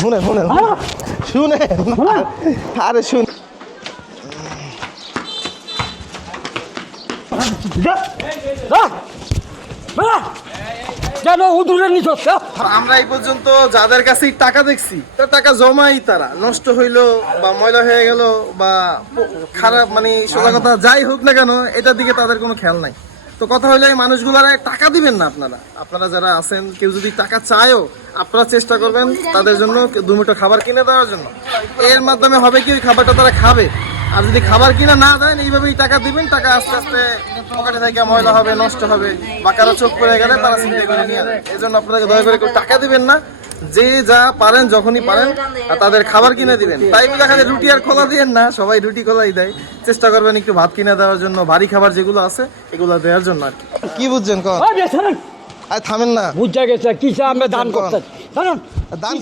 শুনে শুনে শুনে আরে শুন আমরা এই পর্যন্ত যাদের কাছে টাকা দেখছি তার টাকা জমাই তারা নষ্ট হইলো বা ময়লা হয়ে গেল বা খারাপ মানে সোজা কথা যাই হোক না কেন এটার দিকে তাদের কোনো খেয়াল নাই। তো কথা হইলো এই মানুষগুলার টাকা দিবেন না আপনারা যারা আছেন কেউ যদি টাকা চায়ও আপনারা চেষ্টা করবেন তাদের জন্য দুমুঠো খাবার কিনে দেওয়ার জন্য। এর মাধ্যমে হবে কি ওই খাবারটা তারা খাবে। আর যদি খাবার কিনা না দেন এইভাবেই টাকা দিবেন, টাকা আস্তে আস্তে পকেটে থেকে ময়লা হবে, নষ্ট হবে বা কারো চোখ পড়ে গেলে তারা চিন্তা করে নিয়ে যাবে। এই জন্য আপনাদেরকে দয়া করে কেউ টাকা দিবেন না, যে যা পারেন যখনই পারেন তাদের খাবার কিনে দিবেন। তাই দেখা যায় রুটি আর খোলা দিয়েন না, সবাই রুটি খোলাই দেয়। চেষ্টা করবেন একটু ভাত কিনে দেওয়ার জন্য, ভারী খাবার যেগুলো আছে এগুলো দেওয়ার জন্য আর কি বুঝছেন কন? থামেন না, বুঝা গেছে কি আমরা দান করতে দান